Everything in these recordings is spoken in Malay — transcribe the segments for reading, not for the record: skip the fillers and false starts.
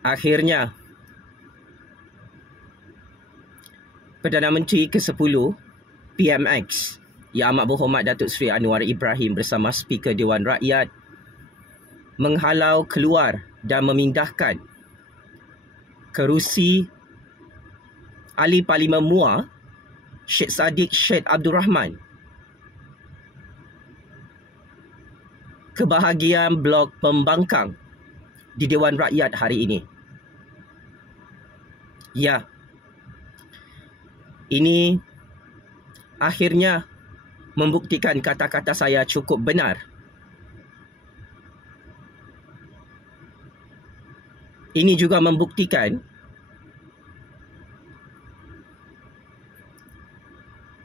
Akhirnya, Perdana Menteri ke-10 PMX Yang Amat Berhormat Datuk Seri Anwar Ibrahim bersama Speaker Dewan Rakyat menghalau keluar dan memindahkan kerusi Ahli Parlimen MUA Syed Saddiq Syed Abdul Rahman ke bahagian blok pembangkang di Dewan Rakyat hari ini. Ya, ini akhirnya membuktikan kata-kata saya cukup benar. Ini juga membuktikan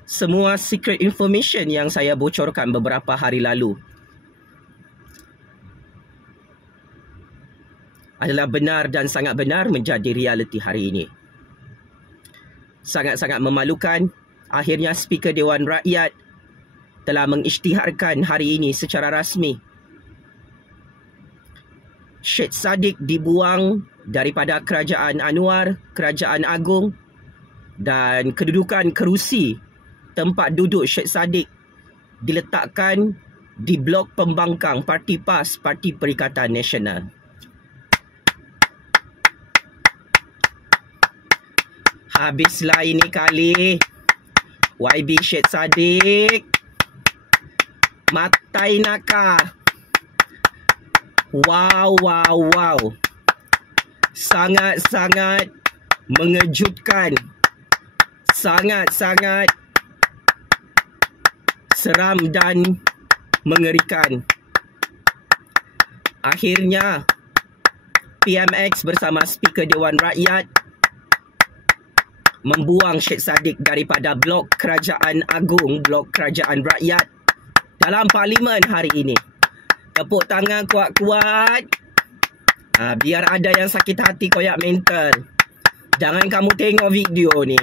semua secret information yang saya bocorkan beberapa hari lalu adalah benar dan sangat benar menjadi realiti hari ini. Sangat-sangat memalukan, akhirnya Speaker Dewan Rakyat telah mengisytiharkan hari ini secara rasmi Syed Saddiq dibuang daripada Kerajaan Anwar, Kerajaan Agong, dan kedudukan kerusi tempat duduk Syed Saddiq diletakkan di blok pembangkang Parti PAS, Parti Perikatan Nasional. Habislah ini kali. YB Syed Saddiq. Matai naka. Wow. Sangat-sangat mengejutkan. Sangat-sangat seram dan mengerikan. Akhirnya, PMX bersama Speaker Dewan Rakyat membuang Syed Saddiq daripada blok Kerajaan Agong, blok Kerajaan Rakyat dalam Parlimen hari ini. Tepuk tangan kuat-kuat. Biar ada yang sakit hati koyak mental. Jangan kamu tengok video ni.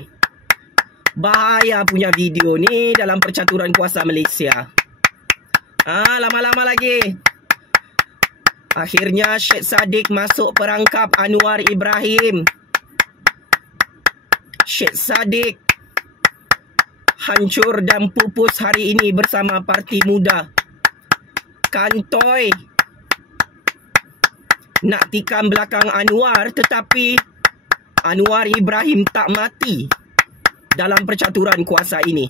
Bahaya punya video ni dalam percaturan kuasa Malaysia. Lama-lama lagi. Akhirnya Syed Saddiq masuk perangkap Anwar Ibrahim. Syed Saddiq hancur dan pupus hari ini bersama Parti Muda. Kantoi nak tikam belakang Anwar, tetapi Anwar Ibrahim tak mati dalam percaturan kuasa ini.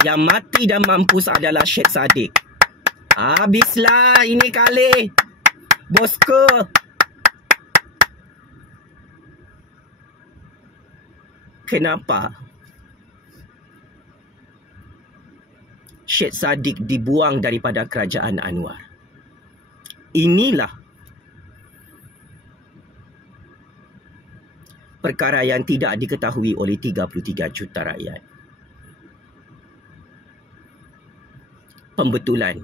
Yang mati dan mampus adalah Syed Saddiq. Habislah ini kali, bosku. Kenapa Syed Saddiq dibuang daripada Kerajaan Anwar? Inilah perkara yang tidak diketahui oleh 33 juta rakyat. Pembetulan,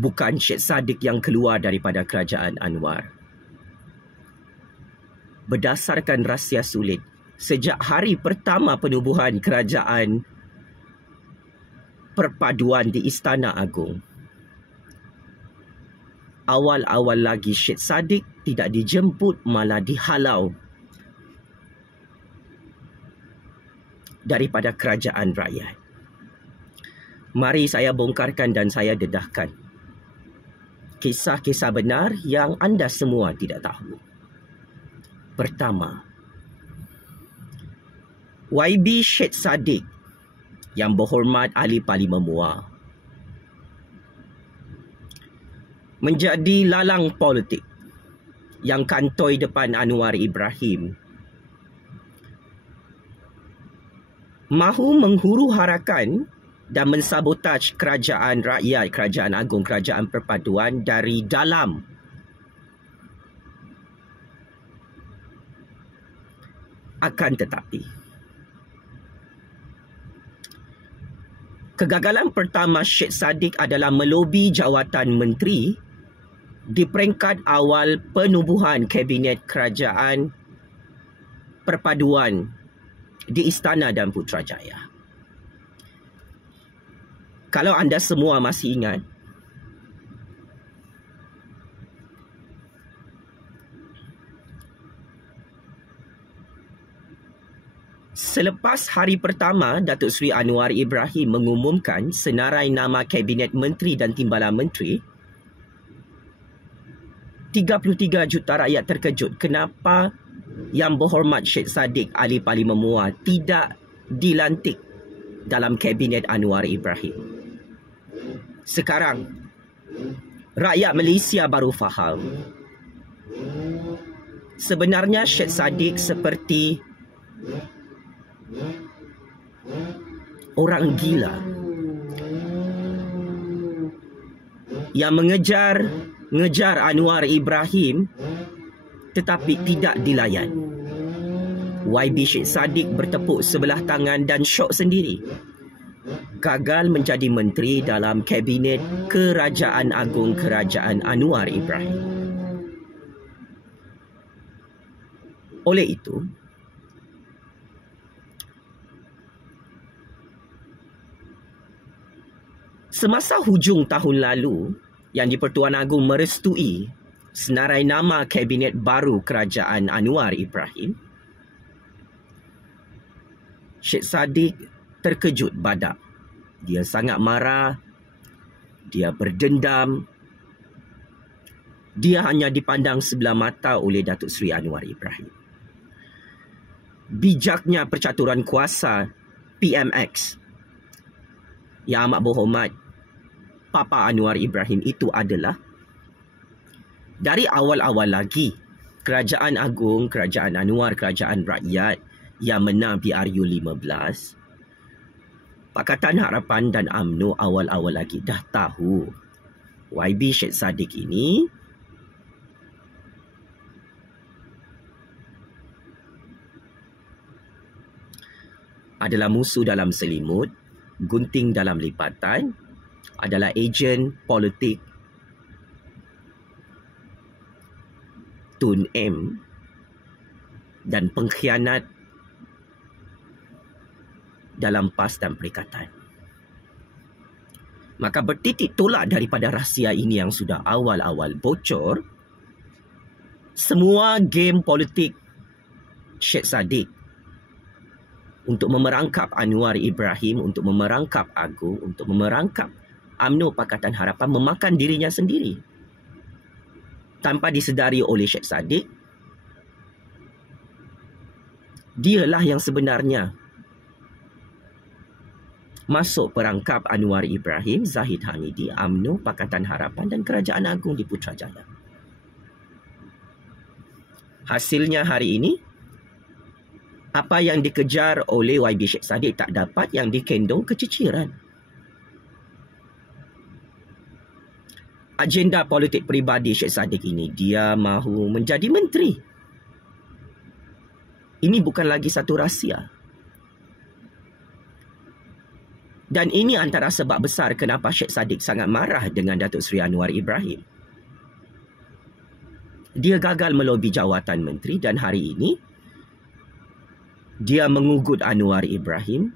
bukan Syed Saddiq yang keluar daripada Kerajaan Anwar. Berdasarkan rahsia sulit, sejak hari pertama penubuhan Kerajaan Perpaduan di Istana Agong, awal-awal lagi Syed Saddiq tidak dijemput, malah dihalau daripada Kerajaan Rakyat. Mari saya bongkarkan dan saya dedahkan kisah-kisah benar yang anda semua tidak tahu. Pertama, YB Syed Saddiq yang berhormat Ahli Parlimen MUA menjadi lalang politik yang kantoi depan Anwar Ibrahim, mahu menghuru-harakan dan mensabotaj Kerajaan Rakyat, Kerajaan Agong, Kerajaan Perpaduan dari dalam. Akan tetapi, kegagalan pertama Syed Saddiq adalah melobi jawatan menteri di peringkat awal penubuhan Kabinet Kerajaan Perpaduan di Istana dan Putrajaya. Kalau anda semua masih ingat, Selepas hari pertama, Datuk Seri Anwar Ibrahim mengumumkan senarai nama Kabinet Menteri dan Timbalan Menteri, 33 juta rakyat terkejut kenapa Yang Berhormat Sheikh Sadiq Ahli Parlimen Muar tidak dilantik dalam Kabinet Anwar Ibrahim. Sekarang, rakyat Malaysia baru faham. Sebenarnya Sheikh Sadiq seperti orang gila yang mengejar Anwar Ibrahim tetapi tidak dilayan. YB Sheikh Sadiq bertepuk sebelah tangan dan syok sendiri. Gagal menjadi menteri dalam Kabinet Kerajaan Agung Kerajaan Anwar Ibrahim. Oleh itu, semasa hujung tahun lalu, yang di-Pertuan Agong merestui senarai nama Kabinet baru Kerajaan Anwar Ibrahim, Sheikh Sadiq terkejut badak. Dia sangat marah, dia berdendam. Dia hanya dipandang sebelah mata oleh Datuk Seri Anwar Ibrahim. Bijaknya percaturan kuasa PMX yang amat berhormat Papa Anwar Ibrahim itu adalah dari awal-awal lagi Kerajaan Agung, Kerajaan Anwar, Kerajaan Rakyat yang menang PRU 15, Pakatan Harapan dan UMNO awal-awal lagi dah tahu YB Sheikh Sadiq ini adalah musuh dalam selimut, gunting dalam lipatan, adalah ejen politik Tun M dan pengkhianat dalam PAS dan Perikatan. Maka bertitik tolak daripada rahsia ini yang sudah awal-awal bocor, semua game politik Sheikh Sadiq untuk memerangkap Anwar Ibrahim, untuk memerangkap Agung, untuk memerangkap UMNO Pakatan Harapan memakan dirinya sendiri. Tanpa disedari oleh Sheikh Sadiq, dialah yang sebenarnya masuk perangkap Anwar Ibrahim, Zahid Hamidi, UMNO Pakatan Harapan dan Kerajaan Agung di Putrajaya. Hasilnya hari ini, apa yang dikejar oleh YB Sheikh Sadiq tak dapat, yang dikendong keciciran. Agenda politik peribadi Sheikh Sadiq ini, dia mahu menjadi menteri. Ini bukan lagi satu rahsia. Dan ini antara sebab besar kenapa Sheikh Sadiq sangat marah dengan Datuk Seri Anwar Ibrahim. Dia gagal melobi jawatan menteri dan hari ini dia mengugut Anwar Ibrahim.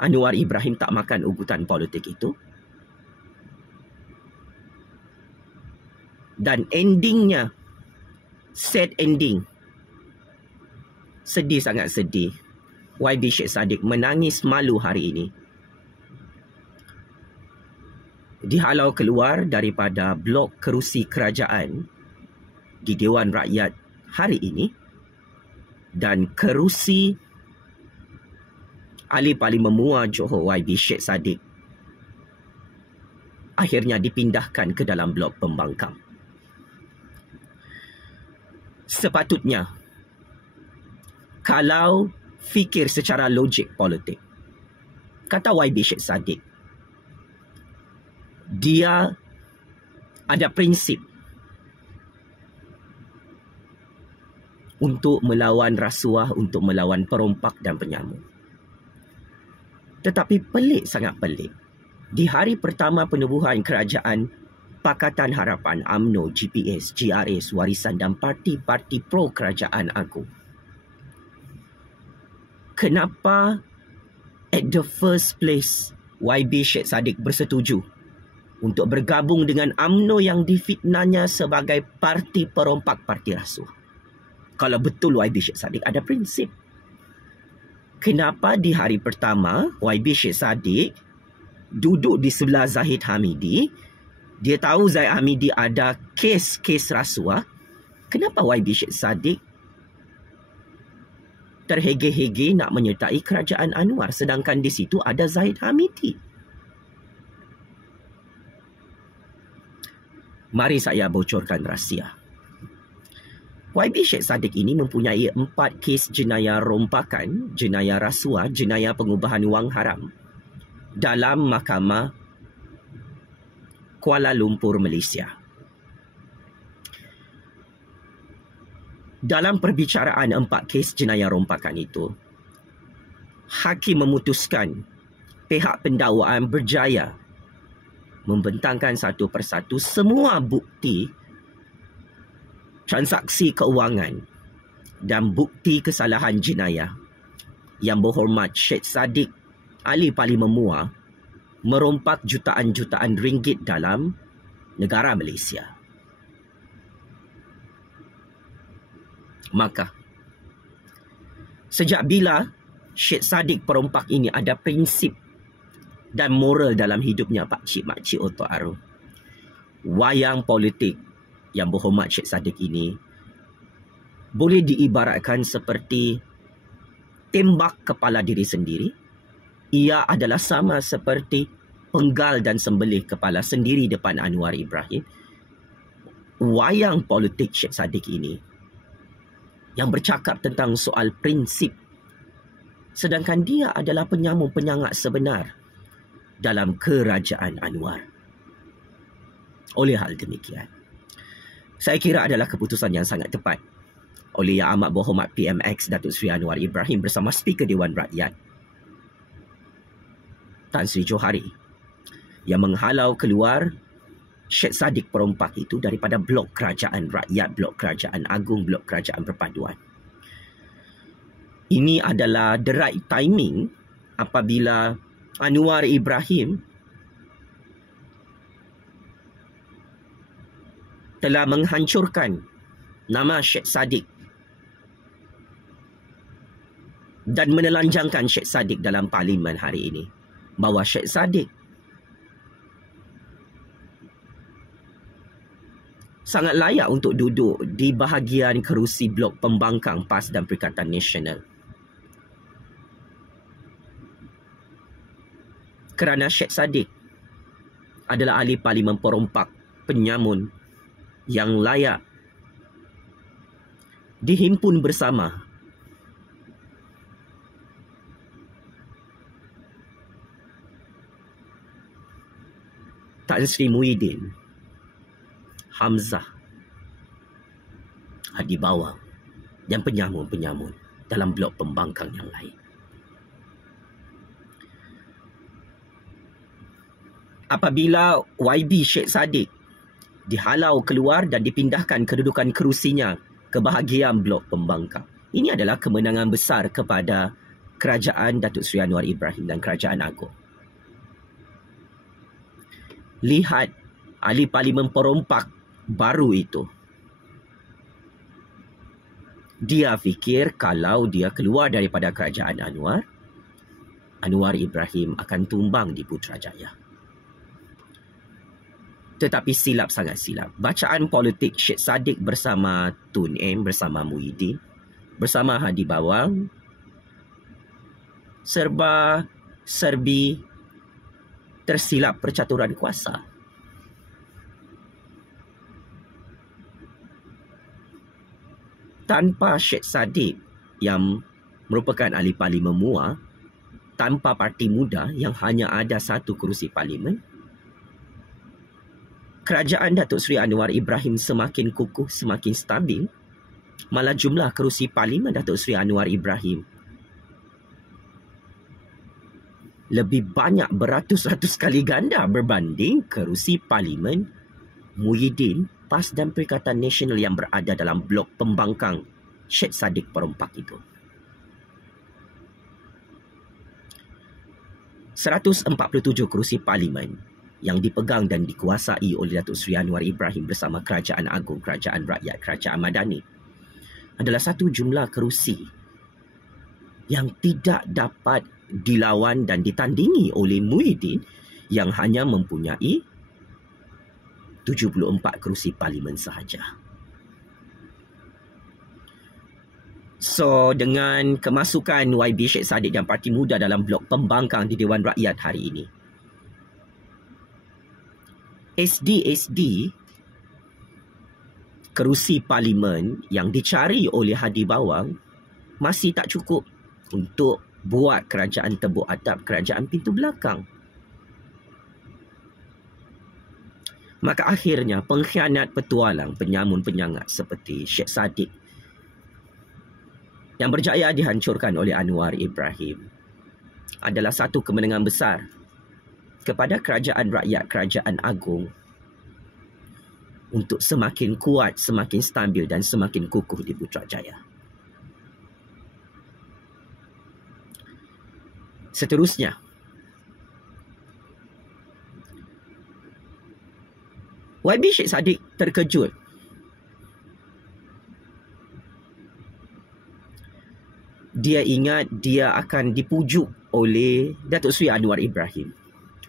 Anwar Ibrahim tak makan ugutan politik itu. Dan endingnya, sad ending. Sedih, sangat sedih. YB Sheikh Sadiq menangis malu hari ini. Dihalau keluar daripada blok kerusi kerajaan di Dewan Rakyat hari ini. Dan kerusi Ahli Parlimen Muar Johor YB Sheikh Sadiq akhirnya dipindahkan ke dalam blok pembangkang. Sepatutnya, kalau fikir secara logik politik, kata YB Sheikh Sadiq, dia ada prinsip untuk melawan rasuah, untuk melawan perompak dan penyamun. Tetapi pelik, sangat pelik. Di hari pertama penubuhan kerajaan Pakatan Harapan, UMNO, GPS, GRS, Warisan dan parti-parti pro Kerajaan Agung, kenapa at the first place YB Sheikh Sadiq bersetuju untuk bergabung dengan UMNO yang difitnahnya sebagai parti perompak, parti rasuah? Kalau betul YB Sheikh Sadiq ada prinsip, kenapa di hari pertama YB Syed Saddiq duduk di sebelah Zahid Hamidi, dia tahu Zahid Hamidi ada kes rasuah, kenapa YB Syed Saddiq terhege-hege nak menyertai kerajaan Anwar sedangkan di situ ada Zahid Hamidi? Mari saya bocorkan rahsia. YB Syed Saddiq ini mempunyai 4 kes jenayah rompakan, jenayah rasuah, jenayah pengubahan wang haram dalam Mahkamah Kuala Lumpur, Malaysia. Dalam perbicaraan 4 kes jenayah rompakan itu, hakim memutuskan pihak pendakwaan berjaya membentangkan satu persatu semua bukti transaksi keuangan dan bukti kesalahan jenayah yang berhormat Syed Saddiq ahli Parlimen Muar merompak jutaan-jutaan ringgit dalam negara Malaysia. Maka, sejak bila Syed Saddiq perompak ini ada prinsip dan moral dalam hidupnya, pakcik-makcik otak aru, wayang politik yang berhormat Syed Saddiq ini boleh diibaratkan seperti tembak kepala diri sendiri. Ia adalah sama seperti penggal dan sembelih kepala sendiri depan Anwar Ibrahim. Wayang politik Syed Saddiq ini yang bercakap tentang soal prinsip, sedangkan dia adalah penyamun-penyangat sebenar dalam kerajaan Anwar. Oleh hal demikian, saya kira adalah keputusan yang sangat tepat oleh Yang Amat Berhormat PMX Datuk Seri Anwar Ibrahim bersama Speaker Dewan Rakyat Tan Sri Johari yang menghalau keluar Syed Saddiq perompak itu daripada blok kerajaan rakyat, blok kerajaan agung, blok kerajaan perpaduan. Ini adalah the right timing apabila Anwar Ibrahim telah menghancurkan nama Syed Saddiq dan menelanjangkan Syed Saddiq dalam parlimen hari ini, bahawa Syed Saddiq sangat layak untuk duduk di bahagian kerusi blok pembangkang PAS dan Perikatan Nasional. Kerana Syed Saddiq adalah ahli parlimen perompak, penyamun yang layak dihimpun bersama Tan Sri Muhyiddin, Hamzah, Hadi Bawang dan penyamun-penyamun dalam blok pembangkang yang lain. Apabila YB Syed Saddiq dihalau keluar dan dipindahkan kedudukan kerusinya ke bahagian blok pembangkang, ini adalah kemenangan besar kepada kerajaan Datuk Seri Anwar Ibrahim dan kerajaan agung. Lihat ahli parlimen perompak baru itu. Dia fikir kalau dia keluar daripada kerajaan Anwar, Anwar Ibrahim akan tumbang di Putrajaya. Tetapi silap, sangat silap. Bacaan politik Syed Saddiq bersama Tun M, bersama Muhyiddin, bersama Hadi Bawang, serba-serbi tersilap percaturan kuasa. Tanpa Syed Saddiq yang merupakan ahli parlimen Muar, tanpa parti muda yang hanya ada satu kerusi parlimen, kerajaan Datuk Seri Anwar Ibrahim semakin kukuh, semakin stabil. Malah jumlah kerusi parlimen Datuk Seri Anwar Ibrahim lebih banyak beratus-ratus kali ganda berbanding kerusi parlimen Muhyiddin, PAS dan Perikatan Nasional yang berada dalam blok pembangkang Syed Saddiq perompak itu. 147 kerusi parlimen yang dipegang dan dikuasai oleh Datuk Seri Anwar Ibrahim bersama Kerajaan Agung, Kerajaan Rakyat, Kerajaan Madani adalah satu jumlah kerusi yang tidak dapat dilawan dan ditandingi oleh Muhyiddin yang hanya mempunyai 74 kerusi parlimen sahaja. So, dengan kemasukan YB Syed Saddiq dan Parti Muda dalam blok pembangkang di Dewan Rakyat hari ini, SD kerusi parlimen yang dicari oleh Hadi Bawang masih tak cukup untuk buat kerajaan tebuk atap, kerajaan pintu belakang. Maka akhirnya pengkhianat petualang, penyamun penyangat seperti Syed Saddiq yang berjaya dihancurkan oleh Anwar Ibrahim adalah satu kemenangan besar kepada kerajaan rakyat, kerajaan agung untuk semakin kuat, semakin stabil dan semakin kukuh di Putrajaya. Seterusnya, YB Syed Saddiq terkejut dia ingat dia akan dipujuk oleh Datuk Seri Anwar Ibrahim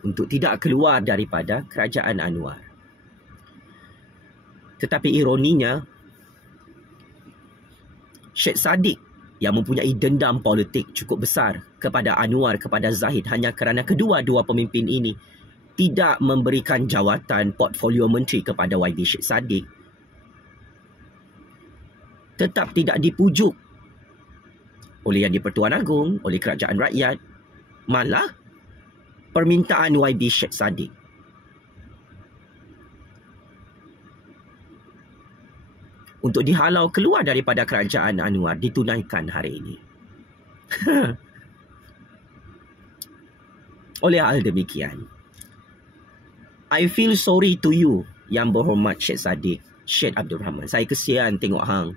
untuk tidak keluar daripada kerajaan Anwar. Tetapi ironinya, Syed Saddiq yang mempunyai dendam politik cukup besar kepada Anwar, kepada Zahid hanya kerana kedua-dua pemimpin ini tidak memberikan jawatan portfolio menteri kepada YB Syed Saddiq, tetap tidak dipujuk oleh Yang di-Pertuan Agong, oleh kerajaan rakyat. Malah permintaan YB Syed Saddiq untuk dihalau keluar daripada kerajaan Anwar ditunaikan hari ini. Oleh hal demikian, I feel sorry to you, Yang Berhormat Syed Saddiq, Syed Abdul Rahman. Saya kesian tengok hang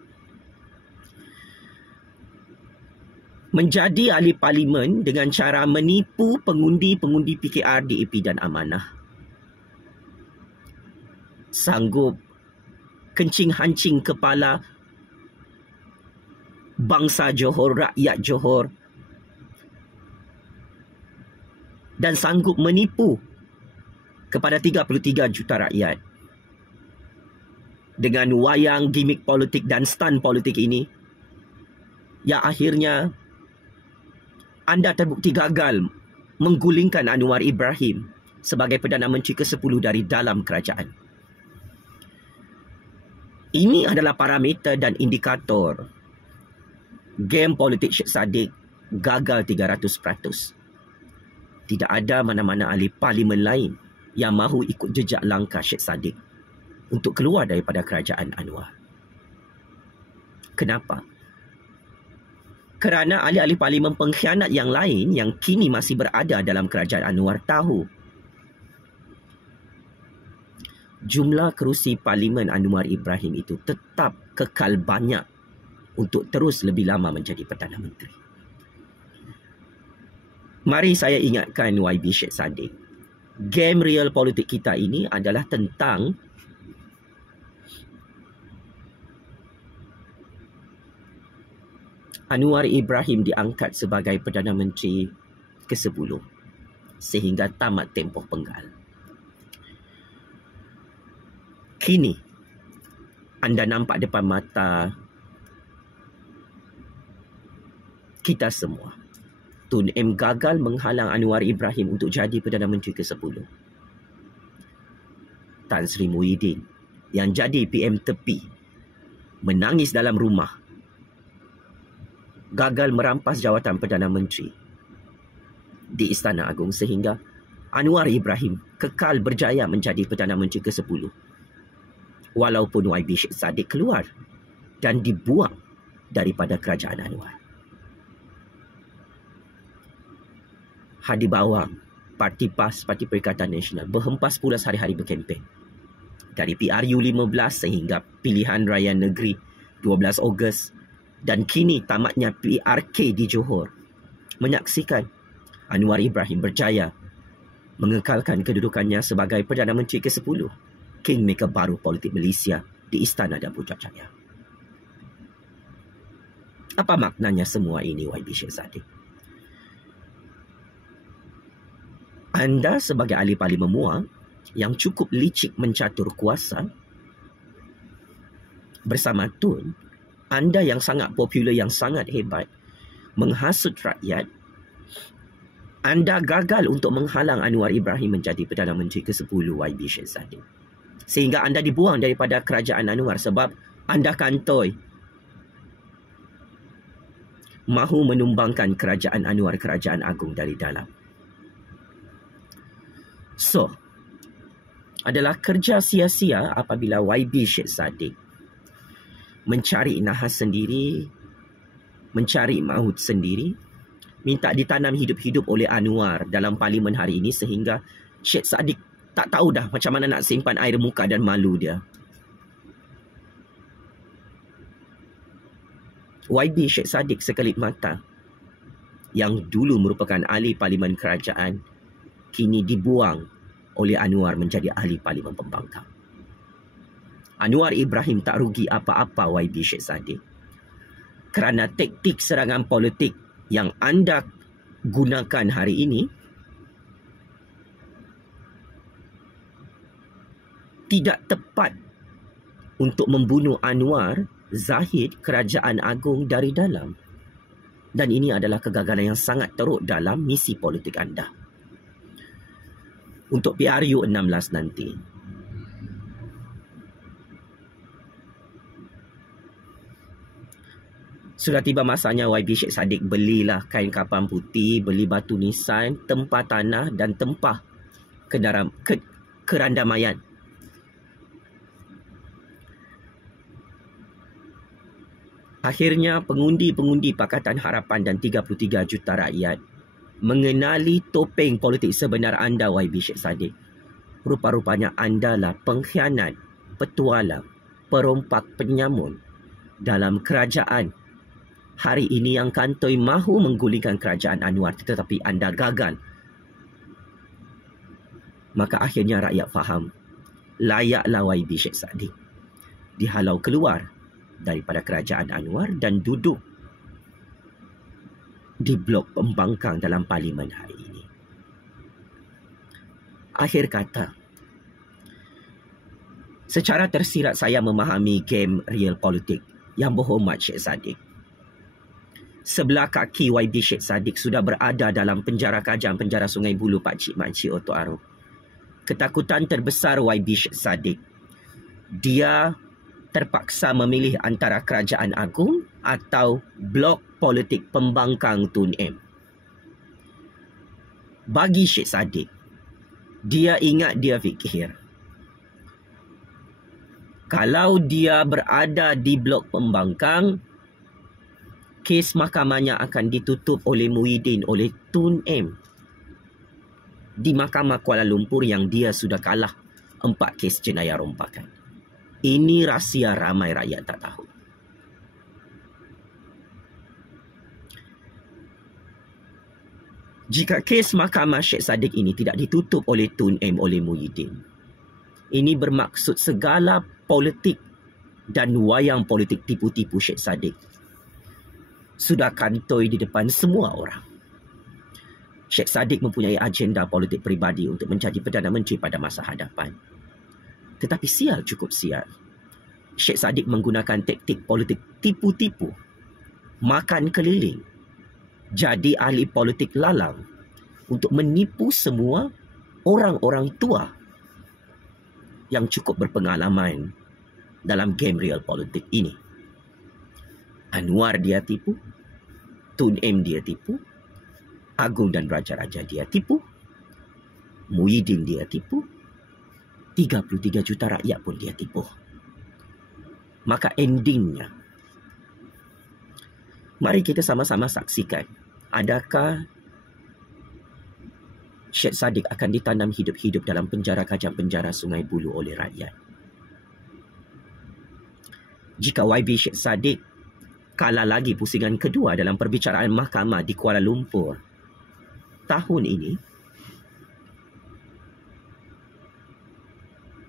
menjadi ahli parlimen dengan cara menipu pengundi-pengundi PKR, DAP dan Amanah. Sanggup kencing-hancing kepala bangsa Johor, rakyat Johor, dan sanggup menipu kepada 33 juta rakyat dengan wayang gimmick politik dan stunt politik ini, yang akhirnya anda terbukti gagal menggulingkan Anwar Ibrahim sebagai Perdana Menteri ke-10 dari dalam kerajaan. Ini adalah parameter dan indikator game politik Syed Saddiq gagal 300%. Tidak ada mana-mana ahli parlimen lain yang mahu ikut jejak langkah Syed Saddiq untuk keluar daripada kerajaan Anwar. Kenapa? Kerana ahli-ahli parlimen pengkhianat yang lain yang kini masih berada dalam kerajaan Anwar tahu jumlah kerusi parlimen Anwar Ibrahim itu tetap kekal banyak untuk terus lebih lama menjadi Perdana Menteri. Mari saya ingatkan YB Syed Saddiq, game real politik kita ini adalah tentang Anwar Ibrahim diangkat sebagai Perdana Menteri ke-10 sehingga tamat tempoh penggal. Kini anda nampak depan mata kita semua, Tun M gagal menghalang Anwar Ibrahim untuk jadi Perdana Menteri ke-10. Tan Sri Muhyiddin yang jadi PM tepi menangis dalam rumah, gagal merampas jawatan Perdana Menteri di Istana Agung sehingga Anwar Ibrahim kekal berjaya menjadi Perdana Menteri ke-10 walaupun YB Syed Saddiq keluar dan dibuang daripada kerajaan Anwar. Hadi Bawang, Parti PAS, Parti Perikatan Nasional berhempas pula hari-hari berkempen dari PRU 15 sehingga pilihan raya negeri 12 Ogos dan kini tamatnya PRK di Johor, menyaksikan Anwar Ibrahim berjaya mengekalkan kedudukannya sebagai Perdana Menteri ke-10, kingmaker baru politik Malaysia di Istana dan Putrajaya. Apa maknanya semua ini, YB Sheikh Saddiq? Anda sebagai ahli parlimen MUA yang cukup licik mencatur kuasa bersama Tun, anda yang sangat popular, yang sangat hebat, menghasut rakyat, anda gagal untuk menghalang Anwar Ibrahim menjadi Perdana Menteri ke-10 YB Sheikh Saddiq. Sehingga anda dibuang daripada kerajaan Anwar sebab anda kantoi mahu menumbangkan kerajaan Anwar, kerajaan agung dari dalam. So, adalah kerja sia-sia apabila YB Sheikh Saddiq mencari nahas sendiri, mencari maut sendiri, minta ditanam hidup-hidup oleh Anwar dalam parlimen hari ini sehingga Sheikh Saddiq tak tahu dah macam mana nak simpan air muka dan malu dia. YB Sheikh Saddiq sekelip mata yang dulu merupakan ahli parlimen kerajaan kini dibuang oleh Anwar menjadi ahli parlimen pembangkang. Anwar Ibrahim tak rugi apa-apa YB Sheikh Saddiq kerana taktik serangan politik yang anda gunakan hari ini tidak tepat untuk membunuh Anwar Zahid, kerajaan agung dari dalam. Dan ini adalah kegagalan yang sangat teruk dalam misi politik anda. Untuk PRU 16 nanti. Sudah tiba masanya YB Sheikh Saddiq belilah kain kapan putih, beli batu nisan, tempah tanah dan tempah keranda mayat. Akhirnya pengundi-pengundi Pakatan Harapan dan 33 juta rakyat mengenali topeng politik sebenar anda YB Sheikh Saddiq. Rupa-rupanya anda lah pengkhianat, petualang, perompak, penyamun dalam kerajaan hari ini yang kantoi mahu menggulingkan kerajaan Anwar tetapi anda gagal. Maka akhirnya rakyat faham layaklah YB Sheikh Saddiq dihalau keluar daripada kerajaan Anwar dan duduk di blok pembangkang dalam parlimen hari ini. Akhir kata, secara tersirat saya memahami game real politik yang berhormat Sheikh Saddiq. Sebelah kaki YB Sheikh Saddiq sudah berada dalam penjara Kajang, penjara Sungai Buloh, Pakcik Makcik Oto Aro. Ketakutan terbesar YB Sheikh Saddiq, dia terpaksa memilih antara kerajaan agung atau blok politik pembangkang Tun M. Bagi Sheikh Saddiq, dia ingat, dia fikir, kalau dia berada di blok pembangkang, kes mahkamahnya akan ditutup oleh Muhyiddin, oleh Tun M di Mahkamah Kuala Lumpur yang dia sudah kalah 4 kes jenayah rompakan. Ini rahsia ramai rakyat tak tahu. Jika kes mahkamah Sheikh Saddiq ini tidak ditutup oleh Tun M, oleh Muhyiddin, ini bermaksud segala politik dan wayang politik tipu-tipu Sheikh Saddiq sudah kantoi di depan semua orang. Sheikh Saddiq mempunyai agenda politik peribadi untuk menjadi Perdana Menteri pada masa hadapan. Tetapi sial, cukup sial, Sheikh Saddiq menggunakan taktik politik tipu-tipu, makan keliling, jadi ahli politik lalang untuk menipu semua orang-orang tua yang cukup berpengalaman dalam game real politik ini. Anwar dia tipu, Tun M dia tipu, Agung dan Raja-Raja dia tipu, Muhyiddin dia tipu, 33 juta rakyat pun dia tipu. Maka endingnya, mari kita sama-sama saksikan, adakah Sheikh Saddiq akan ditanam hidup-hidup dalam penjara Kajang, penjara Sungai Buloh oleh rakyat. Jika YB Sheikh Saddiq kalah lagi pusingan kedua dalam perbicaraan mahkamah di Kuala Lumpur tahun ini,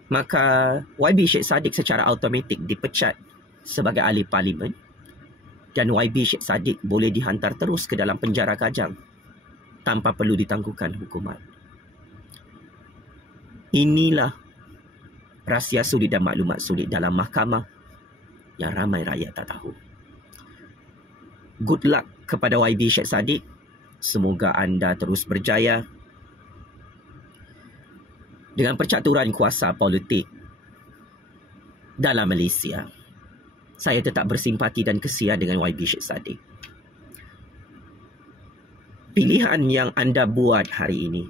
maka YB Sheikh Saddiq secara automatik dipecat sebagai ahli parlimen dan YB Syed Saddiq boleh dihantar terus ke dalam penjara Kajang tanpa perlu ditangguhkan hukuman. Inilah rahsia sulit dan maklumat sulit dalam mahkamah yang ramai rakyat tak tahu. Good luck kepada YB Syed Saddiq. Semoga anda terus berjaya dengan percaturan kuasa politik dalam Malaysia. Saya tetap bersimpati dan kesian dengan YB Syed Saddiq. Pilihan yang anda buat hari ini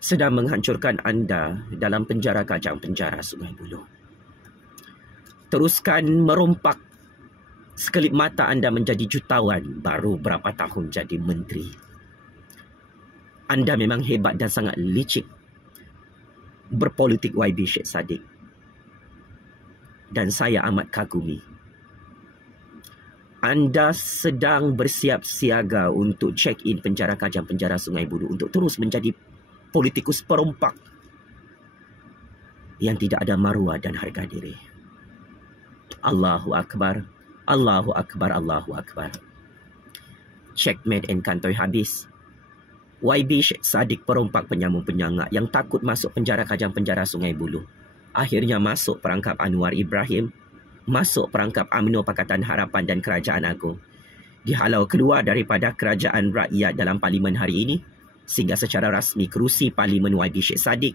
sedang menghancurkan anda dalam penjara Kajang, penjara Sungai Buloh. Teruskan merompak sekelip mata anda menjadi jutawan, baru berapa tahun jadi menteri. Anda memang hebat dan sangat licik berpolitik, YB Syed Saddiq. Dan saya amat kagumi. Anda sedang bersiap siaga untuk check-in penjara Kajang, penjara Sungai Buloh untuk terus menjadi politikus perompak yang tidak ada maruah dan harga diri. Allahu Akbar, Allahu Akbar, Allahu Akbar. Checkmate and kantoi habis. YB Syed Saddiq, perompak penyamun penyangak yang takut masuk penjara Kajang, penjara Sungai Buloh, akhirnya masuk perangkap Anwar Ibrahim, masuk perangkap UMNO Pakatan Harapan dan Kerajaan Agong. Dihalau keluar daripada kerajaan rakyat dalam parlimen hari ini, sehingga secara rasmi kerusi parlimen YB Syed Saddiq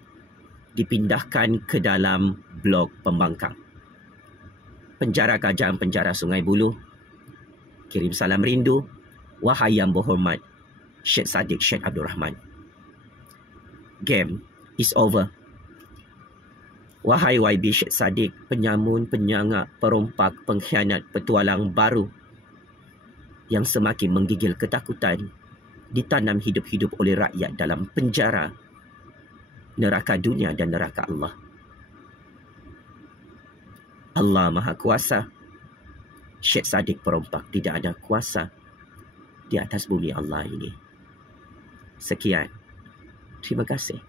dipindahkan ke dalam blok pembangkang. Penjara Kajang, penjara Sungai Buloh, kirim salam rindu, wahai yang berhormat Syed Saddiq Syed Abdul Rahman. Game is over. Wahai YB Syed Saddiq, penyamun, penyangak, perompak, pengkhianat, petualang baru yang semakin menggigil ketakutan, ditanam hidup-hidup oleh rakyat dalam penjara neraka dunia dan neraka Allah. Allah Maha Kuasa. Syed Saddiq perompak tidak ada kuasa di atas bumi Allah ini. Sekian. Terima kasih.